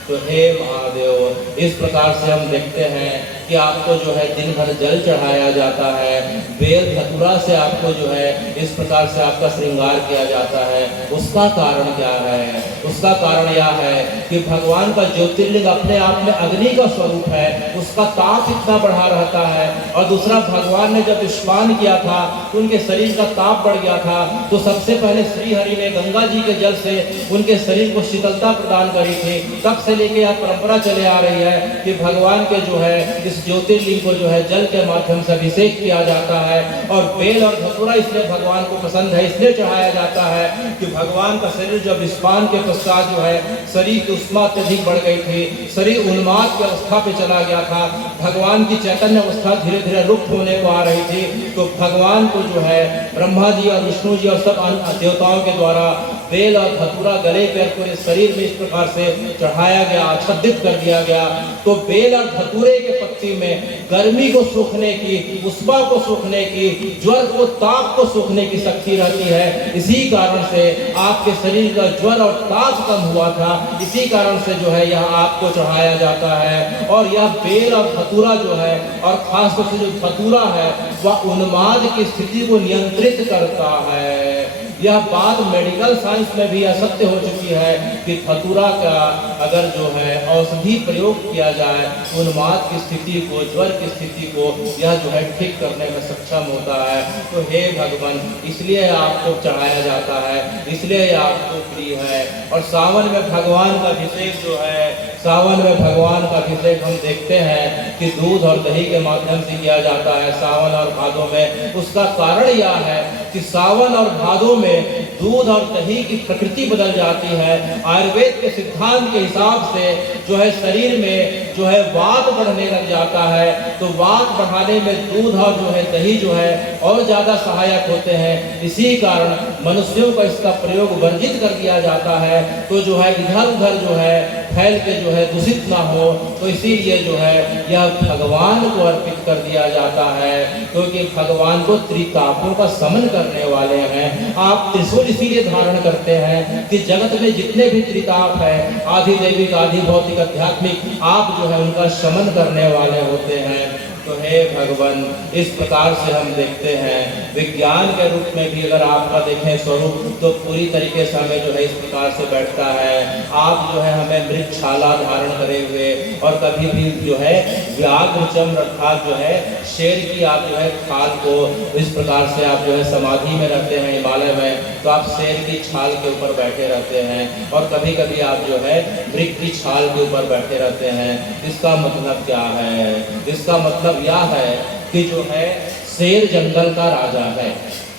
तो हे महादेव, इस प्रकार से हम देखते हैं कि आपको जो है दिन भर जल चढ़ाया जाता है, बेल धतूरा से आपको जो है इस प्रकार से आपका श्रृंगार किया जाता है। उसका कारण क्या है? उसका कारण यह है कि भगवान का ज्योतिर्लिंग अपने आप में अग्नि का स्वरूप है, उसका ताप इतना बढ़ा रहता है। और दूसरा, भगवान ने जब स्नान किया था तो उनके शरीर का ताप बढ़ गया था, तो सबसे पहले श्री हरि ने गंगा जी के जल से उनके शरीर को शीतलता प्रदान करी थी। तब से लेके यह परंपरा चले आ रही है कि भगवान के जो है इस ज्योतिर्लिंग को जो है जल के माध्यम से अभिषेक किया जाता है। और बेल और धतूरा इसलिए भगवान को पसंद है, इसलिए चढ़ाया जाता है कि भगवान का शरीर जब स्नान के पश्चात जो है शरीर की उष्मा अत्यधिक बढ़ गई थी, शरीर उन्माद की अवस्था पे चला गया था, भगवान की चैतन्य अवस्था धीरे धीरे लुप्त होने को आ रही थी। तो भगवान को जो है ब्रह्मा जी और विष्णु जी और सब देवताओं के द्वारा बेल और धतूरा गले पे पूरे शरीर में इस प्रकार से चढ़ाया गया, आच्छादित कर दिया गया। तो बेल और धतूरे के पत्ती में गर्मी को सूखने की, उष्मा को सूखने की, ज्वर को, ताप को सूखने की शक्ति रहती है। इसी कारण से आपके शरीर का ज्वर और ताप कम हुआ था, इसी कारण से जो है यह आपको चढ़ाया जाता है। और यह बेल और धतूरा जो है, और खासतौर से जो धतूरा है, वह उन्माद की स्थिति को नियंत्रित करता है। यह बात मेडिकल साइंस में भी सत्य हो चुकी है कि धतूरा का अगर जो है औषधि प्रयोग किया जाए, उन्माद की स्थिति को, ज्वर की स्थिति को यह जो है ठीक करने में सक्षम होता है। तो हे भगवान, इसलिए आपको चढ़ाया जाता है, इसलिए आपको प्रिय है। और सावन में भगवान का अभिषेक जो है, सावन में भगवान का अभिषेक हम देखते हैं कि दूध और दही के माध्यम से किया जाता है सावन और भादों में। उसका कारण यह है कि सावन और भादों में दूध और दही की प्रकृति बदल जाती है। आयुर्वेद के सिद्धांत के हिसाब से जो है शरीर में जो है वात बढ़ने लग जाता है, तो वात बढ़ाने में दूध और जो है दही जो है और ज्यादा सहायक होते हैं। इसी कारण मनुष्यों का इसका प्रयोग वर्जित कर दिया जाता है, तो जो है इधर उधर जो है फैल के जो है दूषित ना हो। तो इसीलिए जो है यह भगवान को अर्पित कर दिया जाता है, क्योंकि भगवान को त्रितापों का समन करने वाले हैं। आप त्रिशूल इसीलिए धारण करते हैं कि जगत में जितने भी त्रिताप है, आधि दैविक, आधि भौतिक, आध्यात्मिक, आप जो है उनका शमन करने वाले होते हैं। तो हे भगवान, इस प्रकार से हम देखते हैं विज्ञान के रूप में भी अगर आपका देखें स्वरूप, तो पूरी तरीके से हमें जो है इस प्रकार से बैठता है। आप जो है हमें मृगछाला धारण करे हुए, और कभी भी जो है व्याघ्र चर्म अर्थात जो है शेर की आप जो है खाल को इस प्रकार से आप जो है समाधि में रहते हैं हिमालय में, तो आप शेर की छाल के ऊपर बैठे रहते हैं। और कभी कभी आप जो है मृग की छाल के ऊपर बैठे रहते हैं। इसका मतलब क्या है? इसका मतलब यह है कि जो है शेर जंगल का राजा है।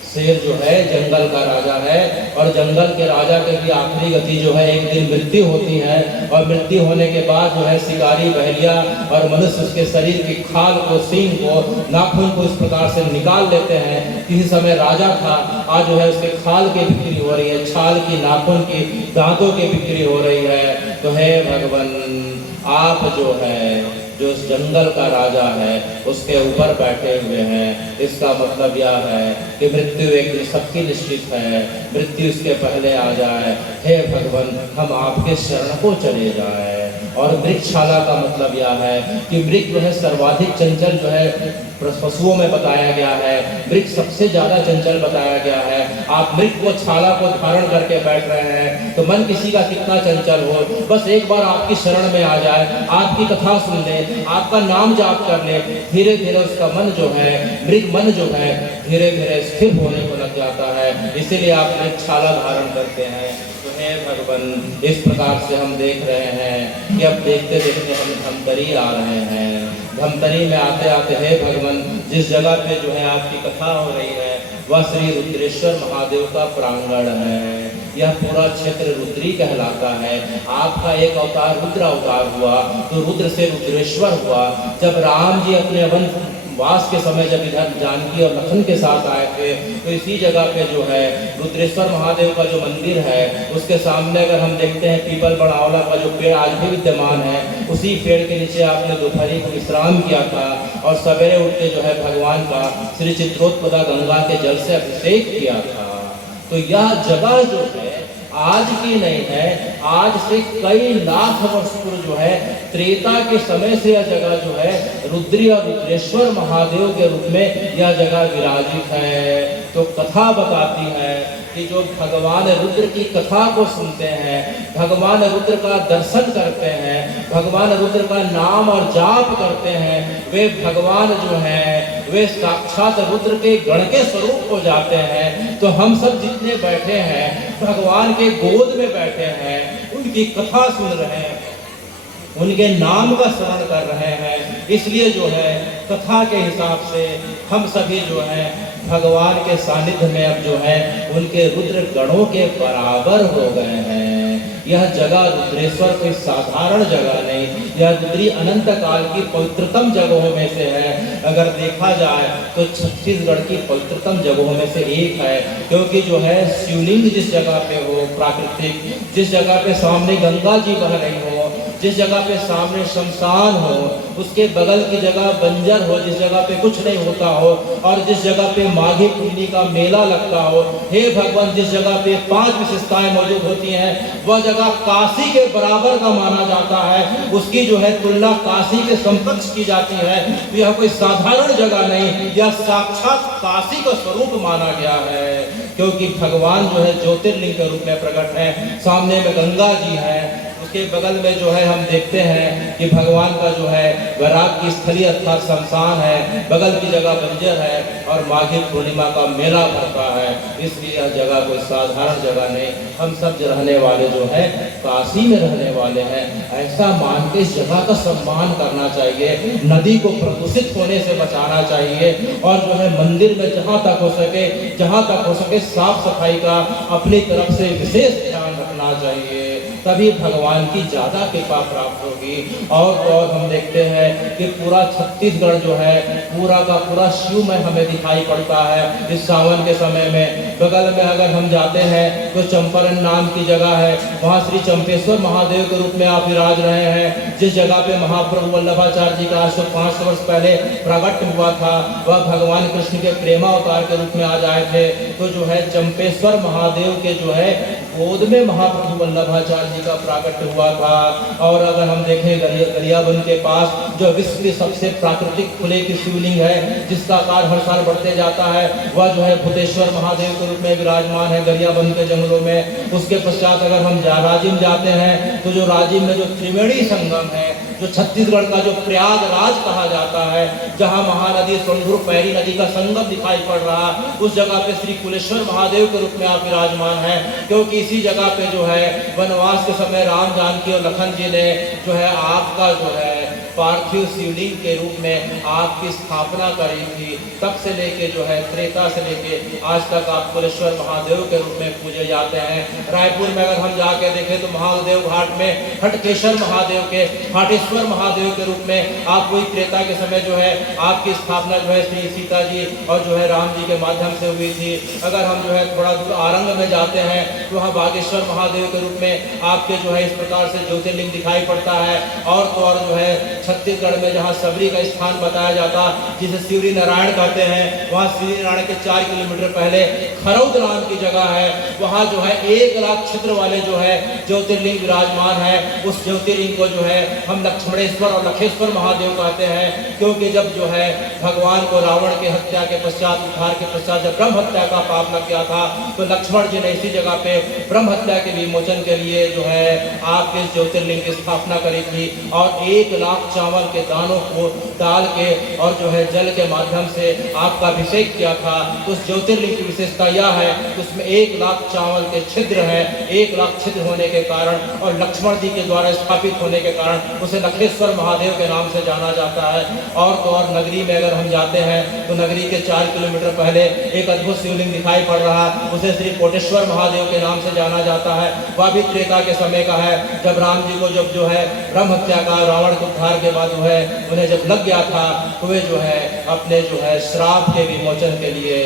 शेर जो है जंगल का राजा है और जंगल के राजा के भी आखिरी गति जो है एक दिन मृत्यु होती है और मृत्यु होने के बाद जो है शिकारी बहलिया और मनुष्य उसके शरीर की खाल को, सींग को, नाखून को इस प्रकार से निकाल लेते हैं। किसी समय राजा था, आज जो है उसके खाल की बिक्री हो रही है, छाल की, नाखून की, दांतों की बिक्री हो रही है। तो हे भगवान, आप जो है जो इस जंगल का राजा है उसके ऊपर बैठे हुए हैं। इसका मतलब यह है कि मृत्यु एक दिन सबकी निश्चित है, मृत्यु इसके पहले आ जाए। हे भगवान, हम आपके शरण को चले जाए। और मृगशाला का मतलब यह है कि मृग जो है सर्वाधिक चंचल जो है पशुओं में बताया गया है, मृग सबसे ज्यादा चंचल बताया गया है। आप मृग को, छाला को धारण करके बैठ रहे हैं तो मन किसी का कितना चंचल हो, बस एक बार आपकी शरण में आ जाए, आपकी कथा सुन ले, आपका नाम जाप कर ले, धीरे धीरे उसका मन जो है, मृग मन जो है, धीरे धीरे स्थिर होने को लग जाता है। इसीलिए आप मृग छाला धारण करते हैं। तो हे भगवान, इस प्रकार से हम देख रहे हैं कि अब देखते देखते हम धमतरी आ रहे हैं। धमतरी में आते आते हे भगवान, जिस जगह पे जो है आपकी कथा हो रही है वह श्री रुद्रेश्वर महादेव का प्रांगण है। यह पूरा क्षेत्र रुद्री कहलाता है। आपका एक अवतार रुद्र अवतार हुआ तो रुद्र से रुद्रेश्वर हुआ। जब राम जी अपने वन वास के समय जब इधर जानकी और लखन के साथ आए थे तो इसी जगह पे जो है रुद्रेश्वर महादेव का जो मंदिर है उसके सामने अगर हम देखते हैं पीपल बड़ावला का जो पेड़ आज भी विद्यमान है, उसी पेड़ के नीचे आपने दोपहरी को विश्राम किया था और सवेरे उठ के जो है भगवान का श्री चित्रोत्पदा गंगा के जल से अभिषेक किया था। तो यह जगह जो है आज की नहीं है, आज से कई लाख वर्ष पूर्व जो है त्रेता के समय से यह जगह जो है रुद्री और रुद्रेश्वर महादेव के रूप में यह जगह विराजित है। तो कथा बताती है कि जो भगवान रुद्र की कथा को सुनते हैं, भगवान रुद्र का दर्शन करते हैं, भगवान रुद्र का नाम और जाप करते हैं, वे भगवान जो हैं वे साक्षात रुद्र के गण के स्वरूप हो जाते हैं। तो हम सब जितने बैठे हैं भगवान के गोद में बैठे हैं, उनकी कथा सुन रहे हैं, उनके नाम का स्मरण कर रहे हैं। इसलिए जो है कथा के हिसाब से हम सभी जो है भगवान के सानिध्य में अब जो है उनके रुद्र गणों के बराबर हो गए हैं। यह जगह रुद्रेश्वर कोई साधारण जगह नहीं, यह रुद्री अनंत काल की पवित्रतम जगहों में से है। अगर देखा जाए तो छत्तीसगढ़ की पवित्रतम जगहों में से एक है, क्योंकि जो है शिवलिंग जिस जगह पे हो प्राकृतिक, जिस जगह पे सामने गंगा जी बह रही हो, जिस जगह पे सामने शमशान हो, उसके बगल की जगह बंजर हो, जिस जगह पे कुछ नहीं होता हो, और जिस जगह पे माघी पूर्णिमा का मेला लगता हो, हे भगवान, जिस जगह पे 5 विशेषताएं मौजूद होती हैं वह जगह काशी के बराबर का माना जाता है। उसकी जो है तुलना काशी के समकक्ष की जाती है। तो यह कोई साधारण जगह नहीं, यह साक्षात काशी का स्वरूप माना गया है, क्योंकि भगवान जो है ज्योतिर्लिंग के रूप में प्रकट है। सामने में गंगा जी है, उसके बगल में जो है हम देखते हैं कि भगवान का जो है वैराग की स्थली अर्थात शमशान है, बगल की जगह बंजर है और माघी पूर्णिमा का मेला भरता है। इसलिए यह जगह कोई साधारण जगह नहीं। हम सब रहने वाले जो है काशी में रहने वाले हैं, ऐसा मान के इस जगह का सम्मान करना चाहिए, नदी को प्रदूषित होने से बचाना चाहिए और जो है मंदिर में जहाँ तक हो सके साफ सफाई का अपनी तरफ से विशेष ध्यान रखना चाहिए, तभी भगवान की ज्यादा कृपा प्राप्त होगी। और हम देखते हैं कि पूरा छत्तीसगढ़ जो है पूरा का पूरा शिवमय हमें दिखाई पड़ता है इस सावन के समय में। बगल में अगर हम जाते हैं तो चंपारण नाम की जगह है, वहाँ श्री चंपेश्वर महादेव के रूप में आप विराज रहे हैं। जिस जगह पे महाप्रभु वल्लभाचार्य जी का आज से 500 वर्ष पहले प्रकट हुआ था, वह भगवान कृष्ण के प्रेमावतार के रूप में आज आए थे। तो जो है चंपेश्वर महादेव के जो है गोद में महाप्रभु वल्लभाचार्य जी का प्राकट हुआ था। और अगर हम देखें गरियाबंद के पास जो विश्व की सबसे प्राकृतिक खुले की शिवलिंग है, जिसका आकार हर साल बढ़ते जाता है, वह जो है भूतेश्वर महादेव के रूप में विराजमान है गरियाबंद के जंगलों में। उसके पश्चात अगर हम राजिम जाते हैं तो जो राजिम में जो त्रिवेणी संगम है, जो छत्तीसगढ़ का जो प्रयागराज कहा जाता है, जहां महानदी सोनभद्र पैरी नदी का संगम दिखाई पड़ रहा, उस जगह पे श्री कुलेश्वर महादेव के रूप में आप विराजमान है। क्योंकि इसी जगह पे जो है वनवास के समय राम जानकी और लखन जी ने जो है आपका जो है पार्थिव शिवलिंग के रूप में आपकी स्थापना करी थी। तब से लेके जो है त्रेता से लेके आज तक आप कुलेश्वर महादेव के रूप में पूजे जाते हैं। रायपुर में अगर हम जाके देखें तो महादेव घाट में हटकेश्वर महादेव के, हाटेश्वर महादेव के रूप में आप वही त्रेता के समय जो है आपकी स्थापना जो है श्री सीता जी और जो है राम जी के माध्यम से हुई थी। अगर हम जो है थोड़ा दूर आरंग में जाते हैं तो वहाँ बागेश्वर महादेव के रूप में आपके जो है इस प्रकार से ज्योतिर्लिंग दिखाई पड़ता है। और तो और जो है छत्तीसगढ़ में जहाँ सबरी का स्थान बताया जाता जिसे शिवरी नारायण कहते हैं, वहाँ शिवरी नारायण के 4 किलोमीटर पहले खरौद नाम की जगह है। वहाँ जो है 1 लाख छिद्र वाले जो है ज्योतिर्लिंग विराजमान है। उस ज्योतिर्लिंग को जो है हम लक्ष्मणेश्वर और लखेश्वर महादेव कहते हैं, क्योंकि जब जो है भगवान को रावण के हत्या के पश्चात, उद्धार के पश्चात जब ब्रह्म हत्या का पाप लग गया था तो लक्ष्मण जी ने इसी जगह पे ब्रह्म हत्या के विमोचन के लिए जो है आपके ज्योतिर्लिंग की स्थापना करी थी। और 1 लाख चावल के दानों को डाल के और जो है जल के माध्यम से आपका अभिषेक किया था। उस ज्योतिर्लिंग की विशेषता यह है कि उसमें 1 लाख चावल के छिद्र है। 1 लाख छिद्र होने के कारण और लक्ष्मण जी के द्वारा स्थापित होने के कारण उसे लखेश्वर महादेव के नाम से जाना जाता है। और तो और नगरी में अगर हम जाते हैं तो नगरी के 4 किलोमीटर पहले एक अद्भुत शिवलिंग दिखाई पड़ रहा है, उसे श्री कोटेश्वर महादेव के नाम से जाना जाता है। वह भी त्रेता के समय का है, जब राम जी को जब जो है ब्रह्म हत्या का रावण के उद्धार के बाद जो है उन्हें जब लग गया था तो वे जो है अपने जो है श्राप के विमोचन के लिए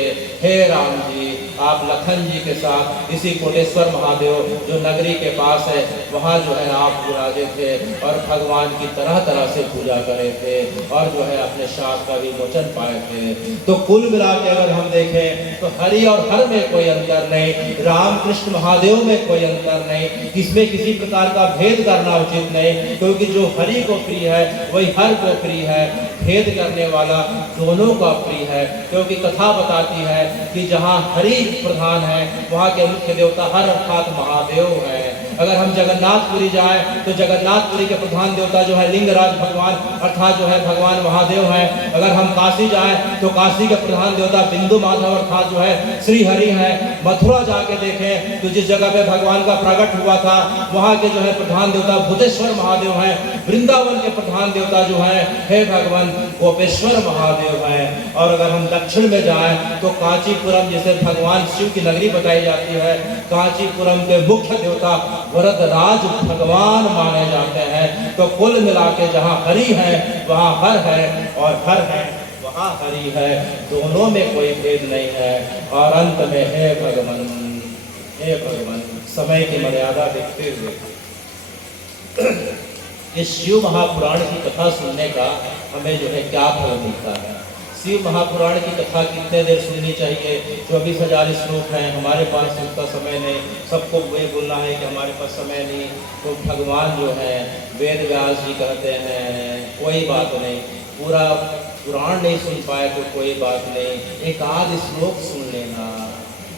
हे राम जी आप लखन जी के साथ इसी कोटेश्वर महादेव जो नगरी के पास है वहाँ जो है आप विराजे थे और भगवान की तरह तरह से पूजा करे थे और जो है अपने श्राप का विमोचन पाए थे। तो कुल मिला के अगर हम देखें तो हरि और हर में कोई अंतर नहीं, राम कृष्ण महादेव में कोई अंतर नहीं, इसमें किसी प्रकार का भेद करना उचित नहीं, क्योंकि जो हरि को प्रिय है वही हर को प्रिय है। भेद करने वाला दोनों का प्रिय है, क्योंकि कथा बताती है कि जहाँ हरि प्रधान है वहाँ के मुख्य देवता हर अर्थात महादेव है। अगर हम जगन्नाथपुरी जाए तो जगन्नाथपुरी के प्रधान देवता जो है लिंगराज भगवान अर्थात जो है भगवान महादेव है। अगर हम काशी जाए तो काशी के प्रधान देवता बिंदु माधव अर्थात जो है श्री हरि है। मथुरा जाके देखें तो जिस जगह पे भगवान का प्रकट हुआ था वहाँ के जो है प्रधान देवता भूतेश्वर महादेव है। वृंदावन के प्रधान देवता जो है हे भगवान गोपेश्वर महादेव है। और अगर हम दक्षिण में जाए तो कांचीपुरम जिसे भगवान शिव की नगरी बताई जाती है, कांचीपुरम के मुख्य देवता वरदराज भगवान माने जाते हैं। तो कुल मिला के जहाँ हरि है वहाँ हर है और हर है वहाँ हरि है, दोनों में कोई भेद नहीं है। और अंत में हे भगवान समय की मर्यादा देखते हुए इस शिव महापुराण की कथा सुनने का हमें जो है क्या फल मिलता है। शिव महापुराण की कथा कितने देर सुननी चाहिए? 24,000 श्लोक हैं, हमारे पास उसका समय नहीं। सबको वही बोलना है कि हमारे पास समय नहीं। तो भगवान जो है वेद व्यास जी कहते हैं कोई बात नहीं, पूरा पुराण नहीं सुन पाए तो कोई बात नहीं, एक आध श्लोक सुन लेना,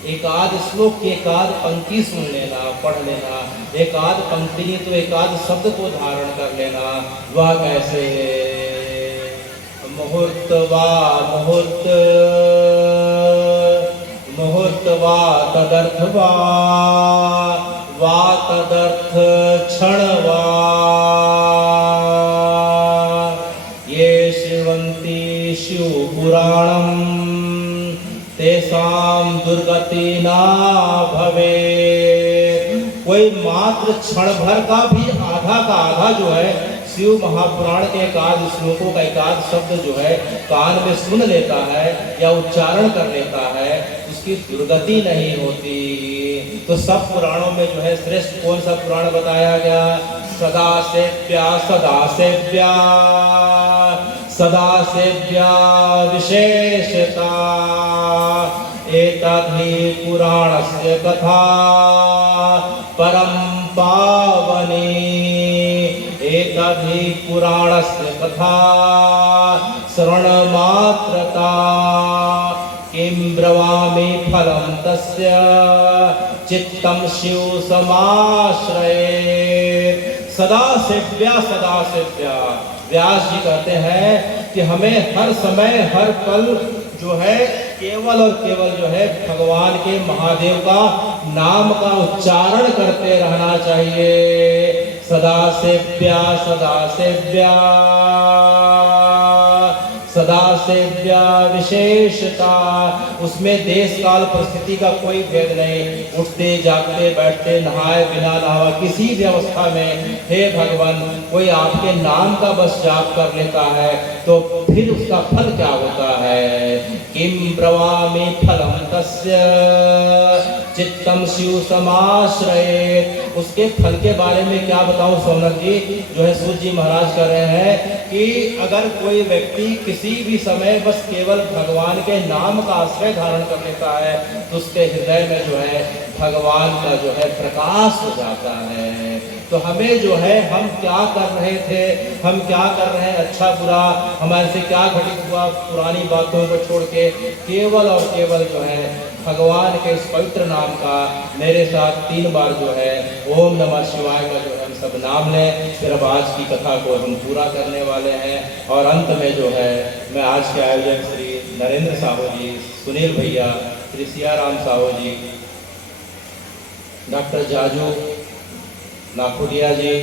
एक आध श्लोक की एक आध पंक्ति सुन लेना, पढ़ लेना, एक आध पंक्ति नहीं तो एक आध शब्द को धारण कर लेना। वह कैसे? मुहूर्त तदर्थ वा तदर्थ क्षण वा ये श्रवन्ति शिव पुराणम तेषां दुर्गति ना भवे। कोई मात्र क्षण भर का भी आधा का आधा जो है शिव महापुराण के एक आध श्लोकों का एक आध शब्द जो है कान में सुन लेता है या उच्चारण कर लेता है, उसकी दुर्गति नहीं होती। तो सब पुराणों में जो है श्रेष्ठ कौन सा पुराण बताया गया? सदासेव्या सदासेव्या सदासेव्या विशेषता एतद्धि पुराणस्य कथा परम पावनी। एतद्धि पुराणस्य कथा श्रवणमात्रता किं ब्रवामि फलं तस्य चित्तं शिव समाश्रये। सदा सेव्या सदा सेव्या। व्यास जी कहते हैं कि हमें हर समय हर पल जो है केवल और केवल जो है भगवान के महादेव का नाम का उच्चारण करते रहना चाहिए। सदा सेव्या सदा सेव्या सदा सेव्या विशेषता। उसमें देश काल परिस्थिति का कोई भेद नहीं, उठते जागते बैठते नहाए बिना नहावा किसी भी अवस्था में हे भगवान कोई आपके नाम का बस जाप कर लेता है तो फिर उसका फल क्या होता है। किम ब्रवामि फलम तस्य चित्तम शिव समाश्रयेत्। उसके फल के बारे में क्या बताऊं सोमनाथ जी, जो है सूत जी महाराज कर रहे हैं कि अगर कोई व्यक्ति किसी भी समय बस केवल भगवान के नाम का आश्रय धारण कर लेता है तो उसके हृदय में जो है भगवान का जो है प्रकाश हो जाता है। तो हमें जो है हम क्या कर रहे थे, हम क्या कर रहे हैं, अच्छा बुरा हमारे से क्या घटित हुआ, पुरानी बातों को छोड़ के केवल और केवल जो है भगवान के इस पवित्र नाम का मेरे साथ 3 बार जो है ओम नमः शिवाय का जो है हम सब नाम लें। फिर अब आज की कथा को हम पूरा करने वाले हैं और अंत में जो है मैं आज के आयोजक श्री नरेंद्र साहू जी, सुनील भैया, श्री सियाराम साहू जी, डॉक्टर जाजू नाखुडिया जी,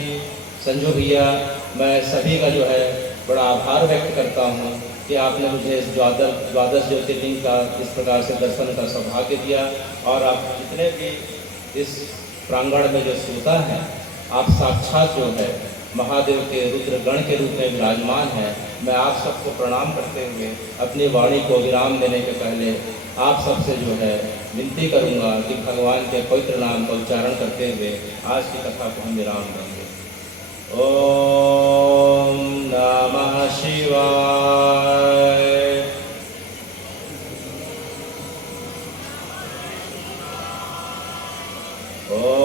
संजू भैया, मैं सभी का जो है बड़ा आभार व्यक्त करता हूँ कि आपने मुझे इस द्वादश ज्योतिर्लिंग का इस प्रकार से दर्शन का सौभाग्य दिया। और आप जितने भी इस प्रांगण में जो श्रोता हैं, आप साक्षात जो है महादेव के रुद्र गण के रूप में विराजमान है। मैं आप सबको प्रणाम करते हुए अपनी वाणी को विराम देने के पहले आप सबसे जो है विनती करूंगा कि भगवान के पवित्र नाम का उच्चारण करते हुए आज की कथा को हम विराम देंगे। ओम नमः शिवाय। ओम